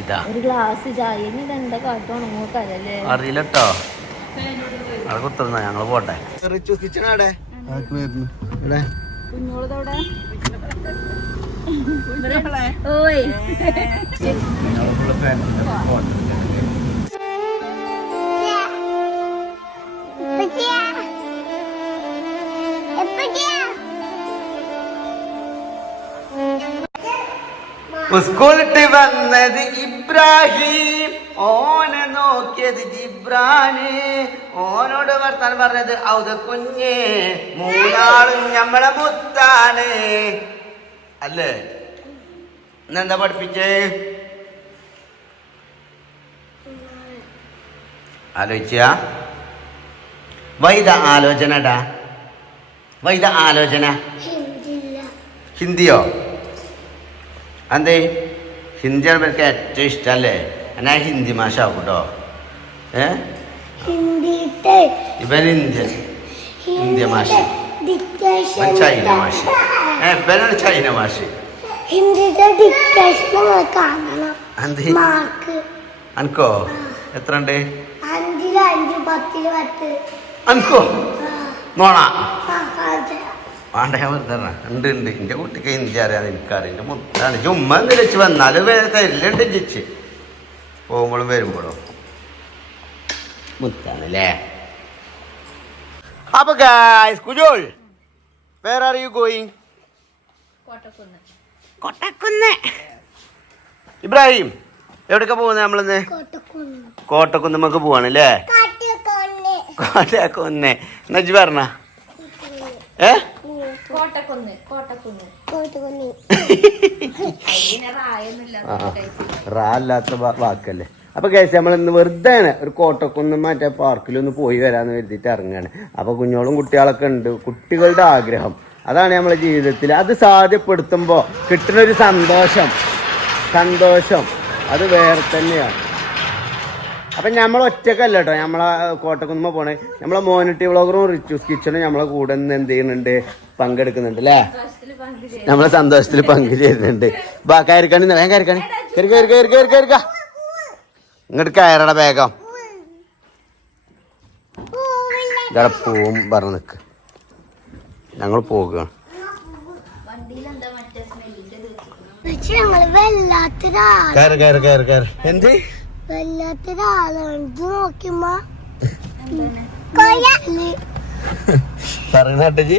കഴിച്ചിട്ടാ ഒരു ഗ്ലാസ് ചായ എന്താ കാട്ടോ ഉണങ്ങോട്ടല്ലേ അറിയില്ല കേട്ടോ അവിടെ കുത്തുന്ന ഞങ്ങള് പോട്ടെ കുഞ്ഞോളതവിടെ ഓയ് സ്കൂളിട്ട് വന്നത് ഇബ്രാഹിം ഓനെ നോക്കിയത് ജിബ്രാന് ഓനോട് വർത്താൻ പറഞ്ഞത് ഔദ കുഞ്ഞേ മൂന്നാളും ഞമ്മളെ മുത്താണ് അല്ലേ ഇന്നെന്താ പഠിപ്പിച്ചേ ആലോചിച്ച വൈദ ആലോചനടാ വൈദ ആലോചന ഹിന്ദിയോ അതെ ഹിന്ദിയാണ് എനിക്ക് ഏറ്റവും ഇഷ്ടല്ലേ എന്നാ ഹിന്ദി മാഷാവും കേട്ടോ ഇവൻ ഇന്ത്യ മാഷ ചൈന മാഷ ഇവനാണ് ചൈന മാഷ അനക്കോ എത്ര ഉണ്ട് അനക്കോ നോണ വേണ്ട വെറുതെ ഉണ്ട് എൻ്റെ കുട്ടിക്ക് ഹിന്ദി അറിയാതെ എനിക്കറിയാം എൻ്റെ മുത്താണ് ചുമ്മാ വിളിച്ച് വന്നാലും തരില്ലുണ്ട് ജിച്ച് പോകുമ്പോഴും വരുമ്പോഴും മുത്താണല്ലേ. അപ്പൊ ഗായ്സ് കുജോൾ where are you going? Kottakkunnu. Ibrahim എവിടേക്കാ പോകുന്നത് നമ്മളിന്ന്? കോട്ടക്കുന്ന് നമുക്ക് പോവാണല്ലേ. കോട്ടക്കുന്ന് നജ് പറഞ്ഞ റാല്ലാത്ത വാക്കല്ലേ. അപ്പൊ കേസ് നമ്മളിന്ന് വെറുതെ ഒരു കോട്ടക്കുന്ന് മറ്റേ പാർക്കിലൊന്ന് പോയി വരാന്ന് കരുതിയിട്ട് ഇറങ്ങാണ്. അപ്പൊ കുഞ്ഞോളും കുട്ടികളൊക്കെ ഉണ്ട്. കുട്ടികളുടെ ആഗ്രഹം അതാണ് നമ്മളെ ജീവിതത്തിൽ. അത് സാധ്യപ്പെടുത്തുമ്പോ കിട്ടുന്നൊരു സന്തോഷം അത് വേറെ തന്നെയാണ്. അപ്പം നമ്മൾ ഒറ്റക്കല്ല കേട്ടോ നമ്മളെ കോട്ടക്കുന്നുമ്മ പോണേ. നമ്മളെ മോനിറ്റി വ്ളോഗറും റിച്ചൂസ് കിച്ചണും നമ്മളെ കൂടെ നിന്ന് എന്ത് ചെയ്യുന്നുണ്ട്, പങ്കെടുക്കുന്നുണ്ട് അല്ലേ. നമ്മളെ സന്തോഷത്തിൽ പങ്കുചേരുന്നുണ്ട്. കയറിക്കാണി വേഗം കയറിക്കാണി കയറിക്ക ഇങ്ങോട്ട് കയറട വേഗം. ഇവിടെ പോവും പറഞ്ഞ് നിൽക്ക്. ഞങ്ങൾ പോകുകയാണ്. കയറി എന്ത് പറഞ്ഞാട്ടജി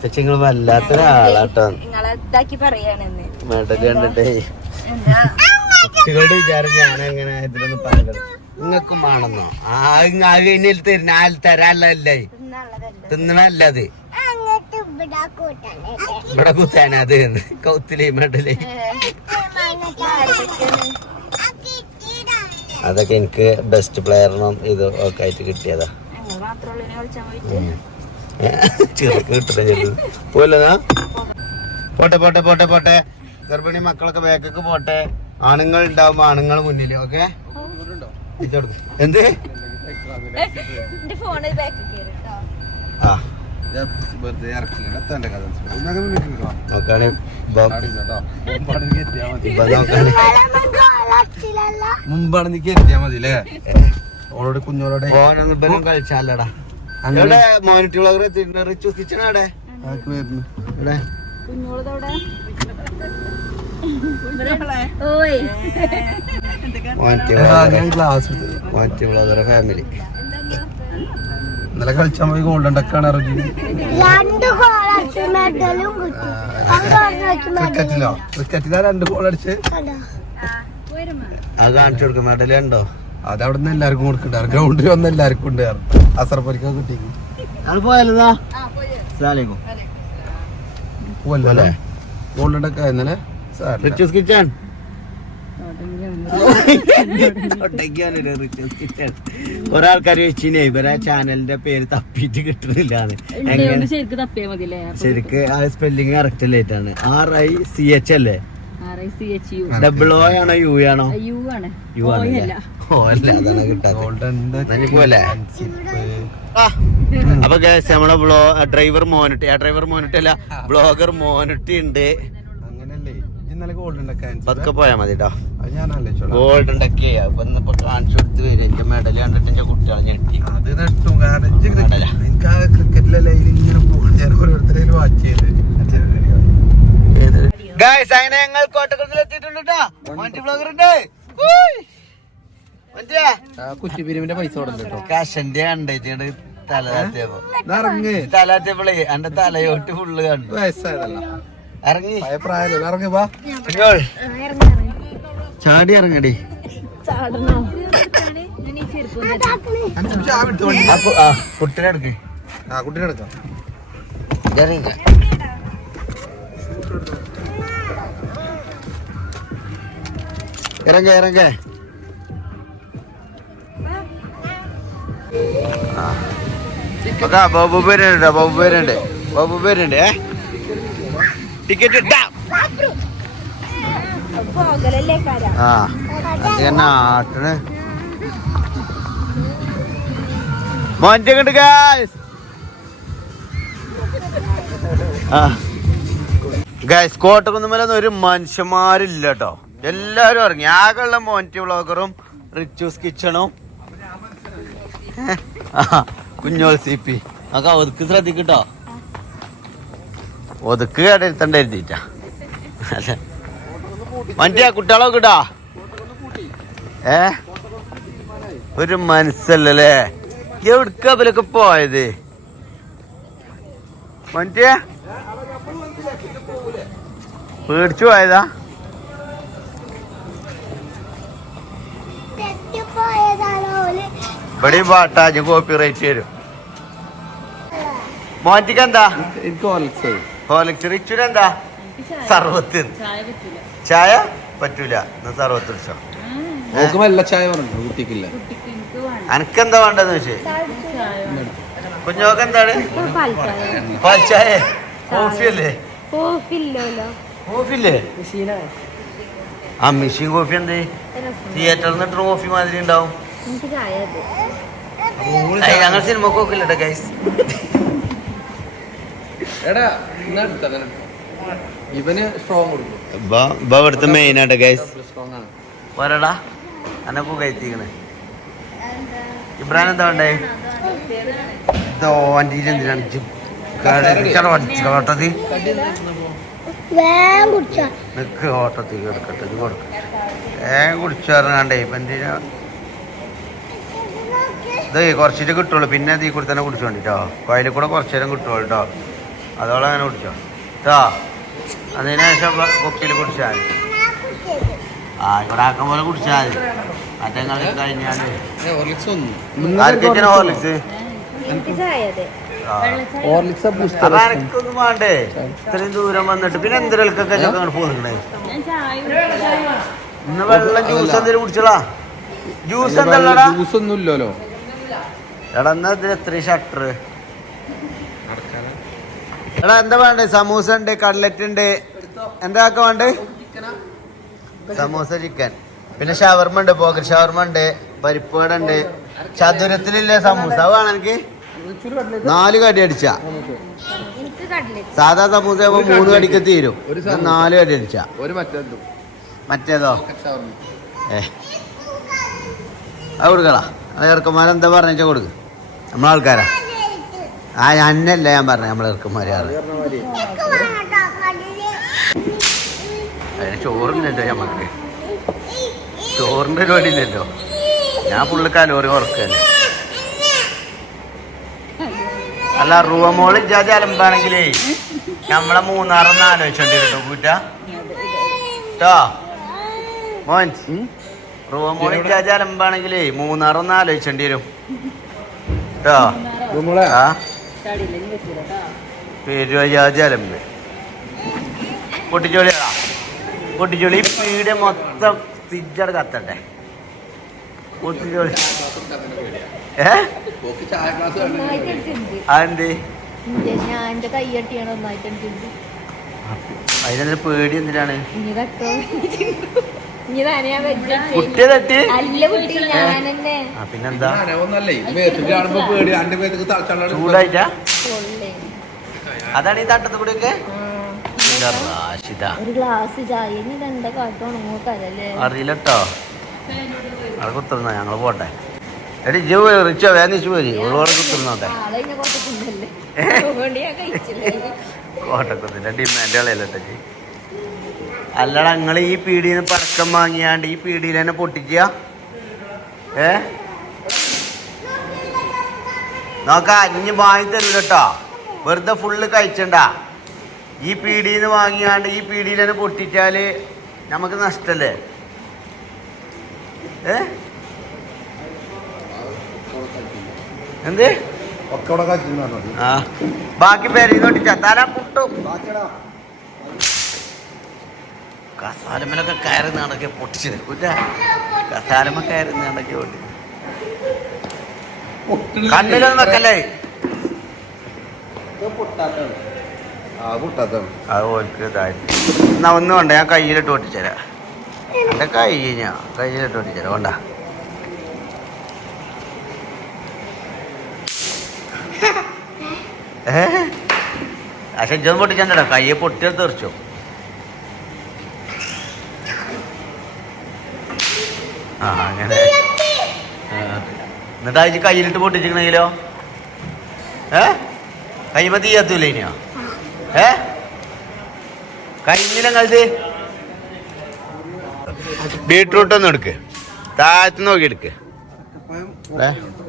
ചേച്ചിങ്ങള് വല്ലാത്തൊരാളാട്ടോ. മെഡല് കണ്ടിട്ടേ കുട്ടികളുടെ വിചാരം ഞാനങ്ങനെ ഇതിലൊന്നും പങ്കെടുക്കും. നിങ്ങൾക്കും വേണമെന്നോ? ആകെ തരുന്ന ആൾ തരാനല്ലേ, തിന്നണല്ല. അത് ഇവിടെ കുത്താനത് കൗത്തിലേ മെഡല് അതൊക്കെ എനിക്ക് ബെസ്റ്റ് പ്ലെയറിനും ഇത് ഒക്കെ ആയിട്ട് കിട്ടിയതാ. ചെറുക്ക് കിട്ടില്ല ചെറുത് പോലെന്നാ. പോട്ടെ ഗർഭിണി മക്കളൊക്കെ ബാക്കൊക്കെ പോട്ടെ. ആണുങ്ങൾ ഉണ്ടാവുമ്പോ ആണുങ്ങൾ മുന്നില്. ഓക്കെ എന്ത് മുമ്പാണ് നീ കയറ്റിയാ മതില്ലേ. ഓളോട് കുഞ്ഞോളോടെ കളിച്ചാലടാ. അങ്ങനെ മോനിറ്റി വ്ളോഗർ റിച്ചൂസ് കിച്ചൺ അവിടെ ഫാമിലി ഇന്നലെ കളിച്ചാൽ പോയി ഗോൾഡൻ ഡക്കാണ് ക്രിക്കറ്റിലാ 2 ഗോൾ അടിച്ച്. അത് കാണിച്ചു കൊടുക്കും. മെഡൽ ഉണ്ടോ? അത് അവിടെ നിന്ന് എല്ലാവർക്കും കൊടുക്കണ്ടായിരുന്നു. ഗ്രൗണ്ടിൽ വന്ന് എല്ലാവർക്കും ഉണ്ട്. അസർപ്പരിക്കൊക്കെ കിട്ടി. പോയല്ലോ പോവല്ലേ ഗോൾഡൻ ഡക്ക ഇന്നലെ റിച്ചൂസ് കിച്ചൺ. ഒരാൾക്കാർ വെച്ചിനെ ഇവരെ ചാനലിന്റെ പേര് തപ്പിട്ട് കിട്ടുന്നില്ലാന്ന്. ശരിക്ക് ആ സ്പെല്ലിങ് കറക്റ്റ് അല്ലേറ്റാണ്. RICH അല്ലേ? ഡബിൾ O ആണോ യു ആണോ? യു ആണല്ലേ. അതാണ് കിട്ടാത്തത്. പോലെ അപ്പൊ നമ്മളെ ഡ്രൈവർ മോനിട്ടി അല്ല ബ്ലോഗർ മോനിട്ടി ഉണ്ട്. ഇന്നലെ ഗോൾഡ് ഉണ്ടാക്കാൻ പതുക്കെ പോയാ മതി കേട്ടോ. അത് ഞാൻ ആലോചിച്ചോളാം. ഗോൾഡ് ഉണ്ടാക്കിയ ഇന്നിപ്പോ കാണിച്ചു കൊടുത്ത് വരും. എന്റെ മെഡൽ കണ്ടിട്ട് എന്റെ കുട്ടികളെ ഞെട്ടി. അത് നട്ടും കാരണം എനിക്ക് ആ ക്രിക്കറ്റിലെ ലൈനിൽ ഇങ്ങനെ പോകണം. ഞാൻ ഓരോരുത്തരും വാച്ച് ചെയ്ത് ഗായ്സ് അങ്ങനെ ഞങ്ങൾ കോട്ടക്കുളത്തിൽ എത്തിയിട്ടുണ്ട് കേട്ടോ. മോന്റി വ്ളോഗർ ഉണ്ട്. കുറ്റിപ്പിരിവിന്റെ പൈസ കൊടുക്കട്ടോ. കഷന്റെ കണ്ടിട്ട് തലതാത്തിയപ്പോ ഇറങ്ങ് തലാത്തിയപ്പോളേ എന്റെ തലയോട്ട് ഫുള്ള് കണ്ടു. വയസ്സായതല്ല ഇറങ്ങി പ്രായമല്ലോ. ഇറങ്ങി വാ ചാടി ഇറങ്ങടി. ചാടണോ? കുട്ടിനെ എടുക്ക്. ആ കുട്ടീനെ എടുക്കാം. ഇറങ്ങ ഇറങ്ങ. ബാബു പേരുണ്ട് ബാബു പേരുണ്ട് ബാബു പേരുണ്ട്. ടിക്കറ്റ് ഇട്ടാ ആ നാട്ടിന് മോന്റെ കണ്ട് ഗായ്സ്. ഗായ്സ് കോട്ടക്കുന്നുമലൊന്നും ഒരു മനുഷ്യന്മാരില്ല കേട്ടോ. എല്ലാരും ഇറങ്ങി. ആകെയുള്ള മോന്റി വ്ളോഗറും റിച്ചൂസ് കിച്ചണും കുഞ്ഞോൾ CP ഒക്കെ ഒതുക്ക് ശ്രദ്ധിക്കട്ടോ. ഒതുക്ക് കേടെടുത്തണ്ട എഴുതിട്ടാ അല്ലെ മറ്റേ കുട്ടികളൊക്കെ ഇട്ടാ. ഒരു മനസ്സല്ലേ എവിടുക്കാ ഇവരൊക്കെ പോയത്? മറ്റേ പേടിച്ചു പോയതാ. ഇവിടെ പാട്ടാജ് കോപ്പി റൈറ്റ് വരും. മോന്റിക്ക് എന്താ? എനിക്ക് ഹോർലിക്സ്. റിച്ചുന് എന്താ? സർവത്ത്. ചായ പറ്റൂല. സർവത്ത് കുടിച്ചോ. വെള്ള ചായ പറഞ്ഞു കുട്ടിക്കില്ല. അനക്കെന്താ വേണ്ടെന്ന് വെച്ചേ? കുഞ്ഞോക്ക് എന്താണ്? പാൽ ചായ. കോഫി അല്ലേ? കോഫില്ലേ? ആ മെഷീൻ കോഫി എന്തേ? തിയേറ്ററിൽ നിന്നിട്ട് കോഫി മാതിരി ഉണ്ടാവും. ഞങ്ങൾ സിനിമക്ക് നോക്കില്ലട്ടോ ഗൈസ്. ഇവന് സ്ട്രോങ് കൊടുക്കും. ഇവിടുത്തെ മെയിൻ ആയിട്ട് ഗൈസ് പോരടാ അനക്കു കയറ്റിക്കണേ. ഇബ്രാൻ എന്താ വേണ്ടേ? എന്തിനാണ് ഓട്ടത്തി നിക്ക് ഓട്ടത്തി എടുക്കട്ടെ. ഇത് കൊടുക്ക കുടിച്ചാറേ ഇപ്പൊ എന്തിനാ ഇത് കുറച്ചിട്ട് കിട്ടുള്ളൂ. പിന്നെ തീ കൂടി തന്നെ കുടിച്ചു വേണ്ടിട്ടോ. കോയിലിൽ കൂടെ കുറച്ചു നേരം കിട്ടുള്ളൂ കേട്ടോ. അതോളം അങ്ങനെ കുടിച്ചോ കേട്ടോ. അതിനുശേഷം കൊക്കിൽ കുടിച്ചാൽ മതി. ആ ഇവിടെ ആക്കം പോലെ കുടിച്ചാൽ മതി. മറ്റങ്ങൾ കഴിഞ്ഞാല് ഹോർലിക്സ് അനക്കൊന്നും വേണ്ടേ? ഇത്രയും ദൂരം വന്നിട്ട് പിന്നെ എന്തൊക്കെ അങ്ങോട്ട് പോന്നിട്ടേ. ഇന്ന് വെള്ളം ജ്യൂസ് എന്തെങ്കിലും കുടിച്ചോളാ. ജ്യൂസ് എന്തല്ലടാ? ജ്യൂസ് ഒന്നും ഇല്ലല്ലോ. എടാ എന്നാ ഇതിന് എത്രയും ഷട്ടർ. എടാ എന്താ വേണ്ടേ? സമൂസ ഉണ്ട്, കട്ലറ്റ് ഉണ്ട്. എന്താ ഒക്കെ വേണ്ടേ? സമൂസ, ചിക്കൻ, പിന്നെ ഷവർമ ഉണ്ട്, പോക്കറ്റ് ഷവർമ ഉണ്ട്, പരിപ്പുവട ഉണ്ട്. ചതുരത്തിലില്ലേ സമൂസ വേണം എനിക്ക്. 4 കടി അടിച്ച സാധാ സമൂസ 3 കടിക്ക് തീരും. 4 കടി അടിച്ച മറ്റേതോ അത് കൊടുക്കടാ. അത് ഇറക്കന്മാരെന്താ പറഞ്ഞാ കൊടുക്ക്. നമ്മളാൾക്കാരാ. ആ അന്നല്ല ഞാൻ പറഞ്ഞ നമ്മളെ ഇറക്കന്മാരെ. അതിന് ചോറില്ലല്ലോ ഞമ്മക്ക്. ചോറിന്റെ പരിപാടിയില്ലല്ലോ. ഞാൻ ഫുള്ള് കലോറി കുറക്കല്ലേ. അല്ല റൂമോള് ഇജാതി അലമ്പാണെങ്കിലേ നമ്മളെ മൂന്നാറൊന്ന് ആലോചിച്ചോണ്ടി കേട്ടോ കൂറ്റ കേട്ടോ മോൻ. റൂമോള് ഇജാതി അലമ്പാണെങ്കിലേ മൂന്നാറൊന്ന് ആലോചിച്ചേണ്ടി വരും കേട്ടോ. പെരുവജാതി അലമ്പ്. പൊട്ടിച്ചോളിയാ പൊട്ടിച്ചോളി. ഈ പീടെ മൊത്തം തിരിച്ചട് കത്തട്ടെ. പൊട്ടിച്ചോളി. അതെന്ത് അതിനെന്തൊരു പേടി എന്തിനാണ്? കുട്ടിയെ തട്ടി പിന്നെന്താ ചൂടായിട്ടാ? അതാണ് ഈ തട്ടത്ത് കൂടെ ഒക്കെ ഒരു ഗ്ലാസ് ചായ ഇതെന്താ കാട്ടും ഉണങ്ങോക്കല്ലേ അറിയില്ലട്ടോ അവിടെ കുത്തുന്ന ഞങ്ങള് പോട്ടെ എടി ജോ റിച്ചോ വേദിച്ചു പോരി ഉള്ളോടെ കുത്തുന്നോട്ടെ കോട്ടക്കുത്തിന്റെ ഡിമാൻഡ് കളയല്ലോട്ടെ ജി അല്ലടാ നിങ്ങൾ ഈ പീടിന്ന് പടക്കം വാങ്ങിയാണ്ട് ഈ പീടിയിൽ തന്നെ പൊട്ടിക്കുക നോക്ക ഇനി വാങ്ങി തരൂലട്ടോ വെറുതെ ഫുള്ള് കഴിച്ചണ്ട ഈ പീടിന്ന് വാങ്ങിയാണ്ട് ഈ പീടിയിൽ തന്നെ പൊട്ടിച്ചാല് നമുക്ക് നഷ്ടല്ലേ എന്ത് ആ ബാക്കി പേര് പൊട്ടിച്ച തല പൊട്ടും കസാലമ്മലൊക്കെ കയറി നടക്കെ പൊട്ടിച്ചത് കുറ്റ കസാലമ്മ കയറി നടക്കെ പൊട്ടി കണ്ണിലൊന്നും വെക്കല്ലേ അത് ഓർക്ക് ഇതായിട്ട് എന്നാ ഒന്നും വേണ്ട ഞാൻ കയ്യിലിട്ട് പൊട്ടിച്ചരാ എന്റെ കയ്യിലിട്ട് പൊട്ടിച്ചരാ വേണ്ട പക്ഷെ ഇജൊന്നും പൊട്ടിച്ചോ കയ്യെ പൊട്ടിയത് തെറിച്ചോ ആ അങ്ങനെ എന്നിട്ട് അയച്ച് കയ്യിലിട്ട് പൊട്ടിച്ചിക്കണെങ്കിലോ കൈമ തീയത്തൂല ഇനിയോ കഴിഞ്ഞില്ലത് ബീട്രൂട്ട് ഒന്നും എടുക്ക് താഴത്ത് നോക്കി എടുക്ക്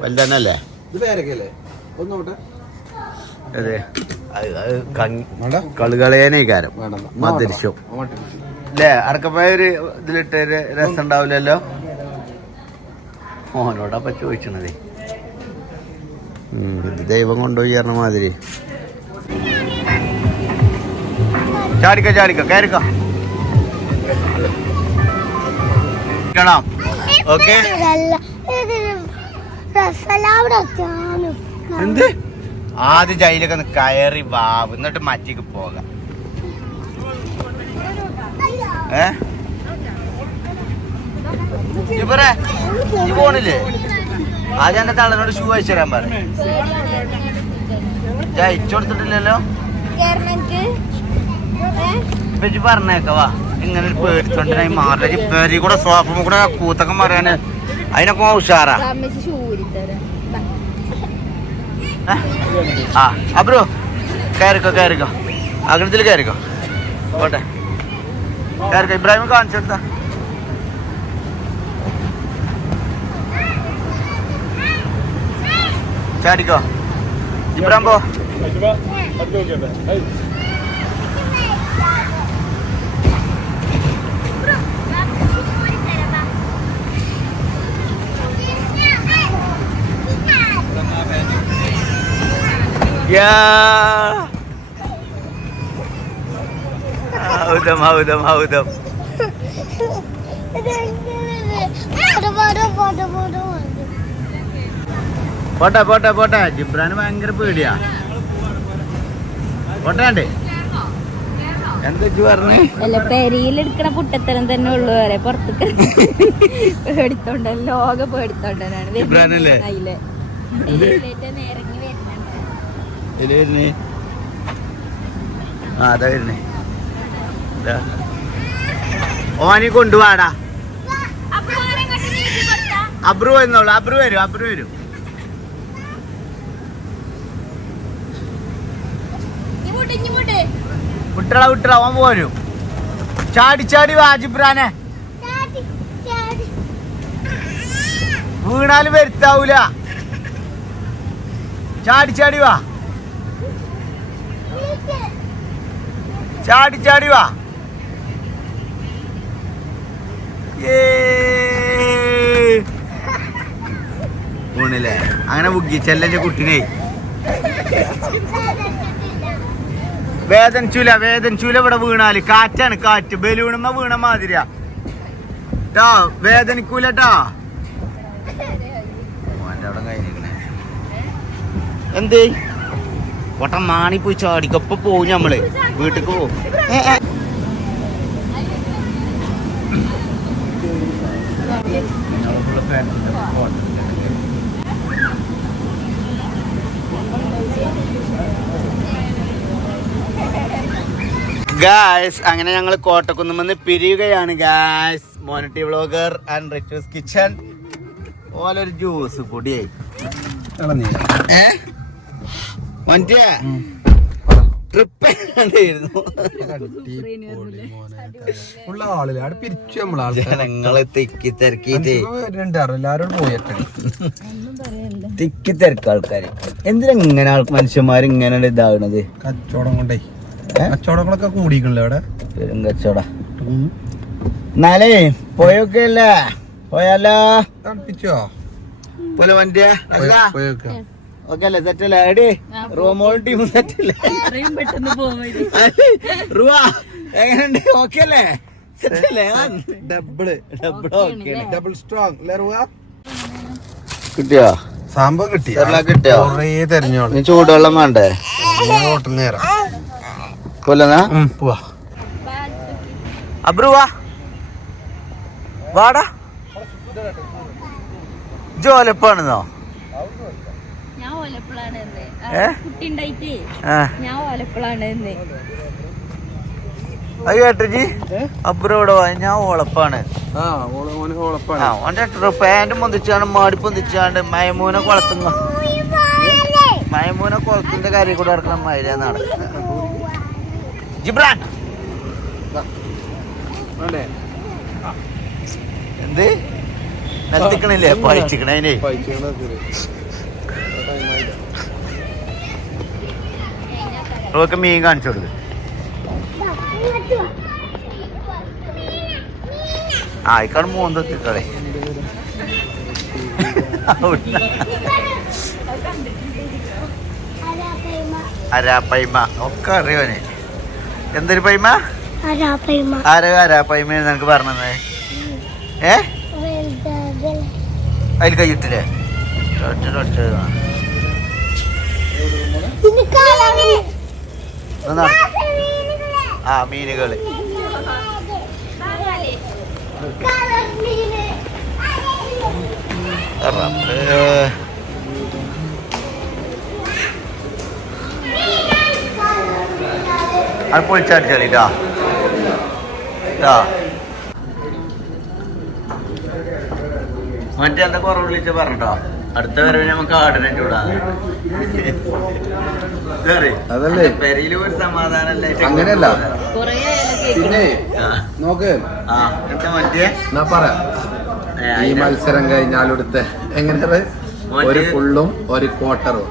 വല്ലതന്നല്ലേ അതെ കളുകളേനേക്കാരം മധുരിശോ അല്ലേ അടക്കപ്പായ ഒരു ഇതിലിട്ട് രസം ഉണ്ടാവില്ലല്ലോ മോനോടപ്പ ചോദിച്ചണതേ ഇത് ദൈവം കൊണ്ടുപോയി പറഞ്ഞ മാതിരി ചാടിക്ക കയറിക്ക ഓക്കെ എന്ത് ആദ്യം ജയിലൊക്കെ ഒന്ന് കയറി വാവ് എന്നിട്ട് മറ്റിക്ക് പോകാം പോണില്ലേ ആദ്യം എന്റെ തള്ളനോട് ഷൂ അയച്ചു തരാൻ പറ അയച്ചു കൊടുത്തിട്ടില്ലല്ലോ ഇപ്പൊ പറഞ്ഞേക്കവാ ഇങ്ങനെ പേടിച്ചോണ്ടിനായി മാറി പേരി കൂടെ സോഫ കൂടെ കൂത്തൊക്കെ പറയാന് അതിനൊക്കെ ഉഷാറാ ആ അബ്രോ കയറിക്കോ അകലത്തിൽ കയറിക്കോ പോട്ടെ കയറിക്കോ ഇബ്രാഹിം കാണിച്ചെടുത്താ ചാടിക്കോ ഇബ്രാഹിം പോ ഔദം പോട്ടെ ജിബ്രാന് ഭയങ്കര പേടിയാ പോട്ടെ എന്താ പറഞ്ഞു അല്ല പെരിയിലെടുക്കണ പുട്ടത്തരം തന്നെ ഉള്ളു വരെ പുറത്തേക്ക് പേടിത്തോണ്ട ലോക പേടിത്തോണ്ടനാണ് അതാ വരുന്നേ ഓനി കൊണ്ടുപോടാ അബ്രു എന്നോളൂ അബ്രു വരും വിട്ടള ഓൻ പോരും ചാടി വാ ജിബ്രാനെ വീണാല് വരുത്താവൂല ചാടി വാ ചാടി വാ ഊണില്ലേ അങ്ങനെ ബുക്കി ചെല്ലന്റെ കുട്ടിനെ വേദനിച്ചൂല ഇവിടെ വീണാല് കാറ്റ് ബലൂണുമ്മ വീണ മാതിരിയാ ട്ടോ വേദനിക്കൂലട്ടോ എന്തേ പൊട്ടം മാണി പോയി ചാടിക്കൊപ്പം പോവും ഞമ്മള് വീട്ടിക്ക് പോവും ഗായ്സ് അങ്ങനെ ഞങ്ങൾ കോട്ടക്കുന്നുമെന്ന് പിരിയുകയാണ് ഗായ്സ്. മോണിറ്റി വ്ളോഗർ ആൻഡ് റിച്ചൂസ് കിച്ചൺ ഓലൊരു ജ്യൂസ് പൊടിയായി ട്രിപ്പ് ഉള്ള ആളില്ല അവിടെ പിരിച്ചു നമ്മളാൾ ജനങ്ങള് തിക്കി തിരക്കിട്ട് എല്ലാരോടും പോയിട്ട് തിക്കി തിരക്ക് ആൾക്കാര്. എന്തിനാ മനുഷ്യന്മാര് ഇങ്ങനെ ഇതാകണത്? കച്ചവടം കൊണ്ടേ കച്ചവടങ്ങളൊക്കെ കൂടിക്കണല്ലോ അവിടെ പെരും കച്ചവട. എന്നാലേ പോയൊക്കെ അല്ലേ പോയാലോ? തണുപ്പിച്ചോ പോലെ വണ്ടിയാ പോയൊക്കെ ഓക്കെ അല്ലേ? സെറ്റല്ലേ? എടി റൂമോൾ ടീം സെറ്റല്ലേ? റുവാ എങ്ങനെയുണ്ട്? ഓക്കെ അല്ലേ? സെറ്റല്ലേ? ഡബിള് ഡബിൾ സ്ട്രോങ് അല്ലേ റുവാ? കിട്ടിയോ? സംഭവം കിട്ടി. കിട്ടിയോ? കൊറേ തെരഞ്ഞോളൂ. നീ ചൂടുവെള്ളം വേണ്ടേ? ഹോട്ടൽ നേരം കൊല്ലനാ പോവാ. അബ്രുവാ വാടാ. ജോലപ്പാണെന്നോ? ഞാൻ ഓലപ്പളാണ് കുട്ടി ഉണ്ടായിട്ടേ ഞാൻ ഓലപ്പളാണ്. അത് കേട്ടജി അബ്രു ഇവിടെ വാ. ഞാൻ ഓളപ്പാണ്. ഓന്റെ പാന്റ് പൊന്തിച്ചാണ്ട് മാടി പൊന്തിച്ചാണ്ട് മയമൂനെ കുളത്തുങ്ങ മയമൂനെ കുളത്തിന്റെ കാര്യം കൂടെ നടക്കണം. മൈല നടക്കണം. ജിബ്രാൻ എന്ത് നിലത്തിക്കണില്ലേ? പഴിച്ചിക്കണേ. ഒക്കെ മീൻ കാണിച്ചു കൊടുക്ക്. ആയിക്കാണ് മൂന്നത്തിക്കളെ. അരാപ്പൈമ ഒക്കെ അറിയോനെ. എന്തൊരു പൈമ? അരാപ്പൈമ നിനക്ക് പറഞ്ഞത് അതിൽ കൈയിട്ടില്ലേ? ആ മീനുകള് അത് പൊളിച്ചടിച്ചാളിട്ടാ. മറ്റേ എന്താ കുറവ് വിളിച്ച പറഞ്ഞോ? അടുത്ത വരവ് നമുക്ക് ആടിനെ ചൂടാ. അതല്ലേ പെരയിലും ഒരു സമാധാനല്ലേ? അങ്ങനെയല്ല. പിന്നെ നോക്ക് മറ്റേ എന്നാ പറയാ ഈ മത്സരം കഴിഞ്ഞാലെടുത്ത എങ്ങനെ ഒരു ഫുള്ളും ഒരു ക്വാർട്ടറും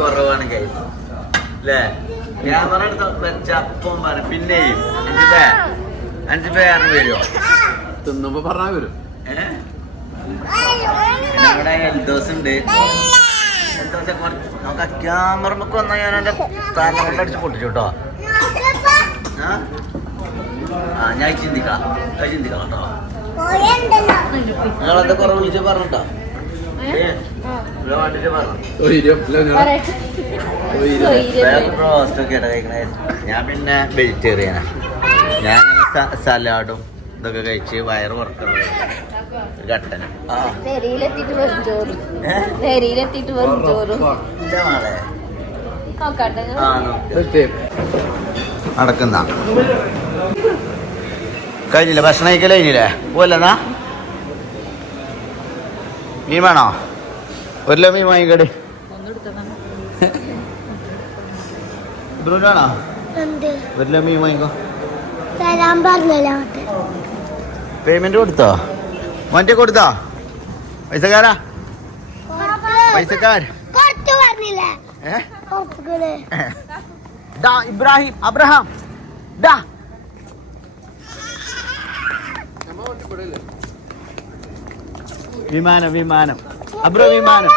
കുറവാണ് ഗൈസ് അല്ലേ? ക്യാമറ എടുത്ത് വെച്ചപ്പം പറയും. പിന്നെയും 5 പേര് വരുമോ? തിന്നുമ്പോ പറഞ്ഞാ വരും. നമ്മുടെ എൽദോസ് ഉണ്ട്. നമുക്ക് ക്യാമറ വന്നാ ഞാൻ എന്റെ തലമുറ പൊട്ടിച്ചു കേട്ടോ. ഞാൻ ചിന്തിക്കാം കേട്ടോ. നിങ്ങളെന്താ കുറവ് വിളിച്ച പറഞ്ഞോ? ഞാൻ പിന്നെ വെജിറ്റേറിയനാ. ഞാൻ സലാഡും ഇതൊക്കെ കഴിച്ച് വയറ് പുറത്തുള്ള ഘട്ടന. നടക്കുന്ന കഴിഞ്ഞില്ലേ? ഭക്ഷണം കഴിക്കൽ കഴിഞ്ഞില്ലേ? പോലെന്നാ മീൻ വേണോ? 1 കിലോ മീൻ വാങ്ങിക്കടി. ബ്രൂനാണോ? 1 കിലോ മീൻ വാങ്ങിക്കോ. പേയ്മെന്റ് കൊടുത്തോ? മറ്റേ കൊടുത്തോ? പൈസക്കാരാ? പൈസക്കാർ ഇബ്രാഹിം അബ്രഹാം വിമാനം അബ്രോ വിമാനം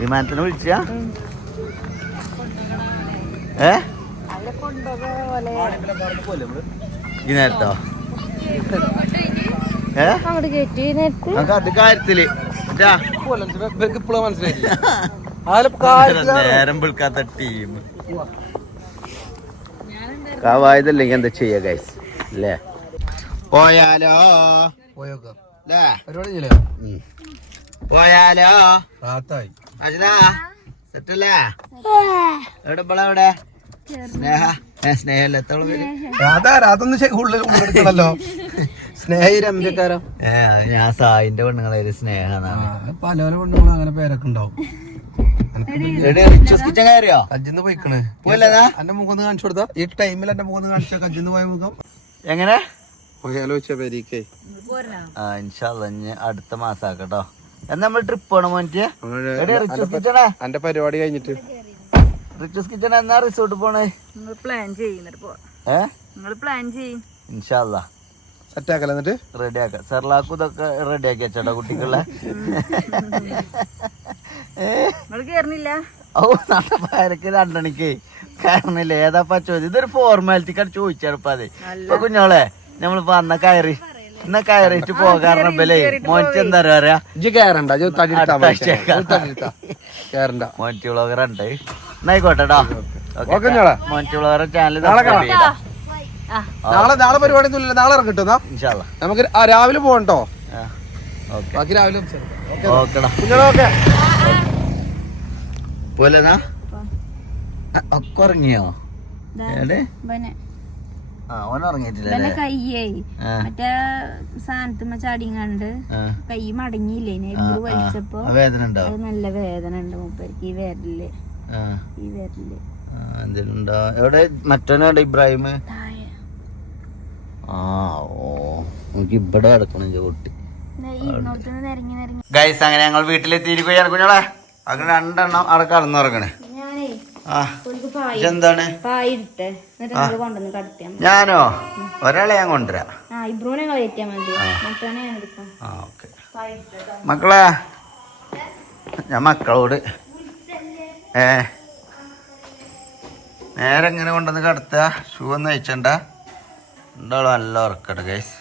വിമാനത്തിന് വിളിച്ച ഈ നേരത്തോ? അത് കാര്യത്തില് നേരം വിളിക്കാത്ത ടീം കാവായതല്ലെങ്കിൽ എന്താ ചെയ്യാ ഗൈസ് അല്ലേ? പോയാലോ? പോയോക്കാം അല്ലേ പരിപാടി ചെയ്യില്ലേ? പോയാലോ റാത്തായി. അജിതാ സെറ്റല്ലേ എവിടെ ഇപ്പളാ എവിടെ സ്നേഹ സ്നേഹല്ലേ എത്തോളം പേര് അതൊന്നും ഉള്ളിൽ ഉള്ളെടുക്കണല്ലോ. സ്നേഹി രമ്യക്കാരോ ഞാൻ സായിന്റെ പെണ്ണുങ്ങളെ സ്നേഹ പല പല പെണ്ണുങ്ങളും അങ്ങനെ പേരൊക്കെ ഉണ്ടാവും. കയറിയോ കജ്ജിന്ന് പോയിക്കണ് പോയില്ലതാ എന്റെ മുഖം ഒന്ന് കാണിച്ചു കൊടുത്താ ഈ ടൈമിൽ എന്റെ മുഖം ഒന്ന് കാണിച്ച കജ്ജിന്ന് പോയ മുഖം എങ്ങനെ പോയാലോ വെച്ചാ പേരിക്കേ. ഇൻഷാല്ലാ ഇനി അടുത്ത മാസം ആക്കട്ടോ. എന്നാ നമ്മൾ ട്രിപ്പ് പോണം മോനിക്ക് എന്റെ പരിപാടി കഴിഞ്ഞിട്ട് റിച്ചസ് കിച്ചൺ എന്നാ റിസോർട്ട് പോണേ പ്ലാൻ ചെയ്യുന്നിട്ട് പ്ലാൻ ചെയ്യും ഇൻഷാല്ലാ സെറ്റ് ആക്കല എന്നിട്ട് റെഡി ആക്കാം. സെർലാക്കും ഇതൊക്കെ റെഡി ആക്കി വെച്ചോട്ടോ കുട്ടികളെ. ഓ നല്ല പേരക്ക് 2 മണിക്ക് കയറണില്ല. ഏതാപ്പാ ചോദ്യം? ഇതൊരു ഫോർമാലിറ്റിക്കാണ് ചോദിച്ചെടുപ്പാ. അതെ ഇപ്പൊ കുഞ്ഞോളെ നമ്മളിപ്പോ അന്ന കയറി എന്നാ കയറിയിട്ട് പോകാറുണ്ടല്ലേ മോനിച്ച് എന്താ പറയാ മോനിറ്റി വ്ളോഗർ ഉണ്ട്. എന്നായിക്കോട്ടെട്ടോ മോനിറ്റി വ്ളോഗർ ചാനൽ നാളെ പരിപാടി ഒന്നുമില്ല. നാളെ ഇറങ്ങിട്ടോ നമുക്ക് രാവിലെ പോകണ്ടോ? ബാക്കി രാവിലെ പോലെന്നാ ഒക്കെ ഉറങ്ങിയോ? ഓൻ ഉറങ്ങിയിട്ടില്ല. കയ്യേ മറ്റേ സാധനത്തുമ്മ ചാടിങ്ങാണ്ട് കൈ മടങ്ങിയില്ലേ വലിച്ചപ്പോ വേദന ഉണ്ടോ? നല്ല വേദന ഉണ്ട് മൂപ്പർക്ക് ഈ വിരലില് എന്തെങ്കിലും ഉണ്ടോ? എവിടെ മറ്റോനെവിടെ ഇബ്രാഹിം? ഓ നമുക്ക് ഇവിടെ കിടക്കണം കുട്ടി. ഗൈസ് അങ്ങനെ ഞങ്ങൾ വീട്ടിലെത്തിയിരിക്കുകയാണ് കുഞ്ഞോളെ. അങ്ങനെ 2 എണ്ണം അവിടെ കടന്നുറങ്ങണേ. എന്താണ് ഞാനോ? ഒരാളെ ഞാൻ കൊണ്ടുവരാം. മക്കളെ ഞാൻ മക്കളോട് നേരെ എങ്ങനെ കൊണ്ടുവന്ന് കിടത്തുക. ഷൂ ഒന്നും അയച്ചണ്ട. ഉണ്ടാവും നല്ല ഉറക്കട്ടെ ഗൈസ്.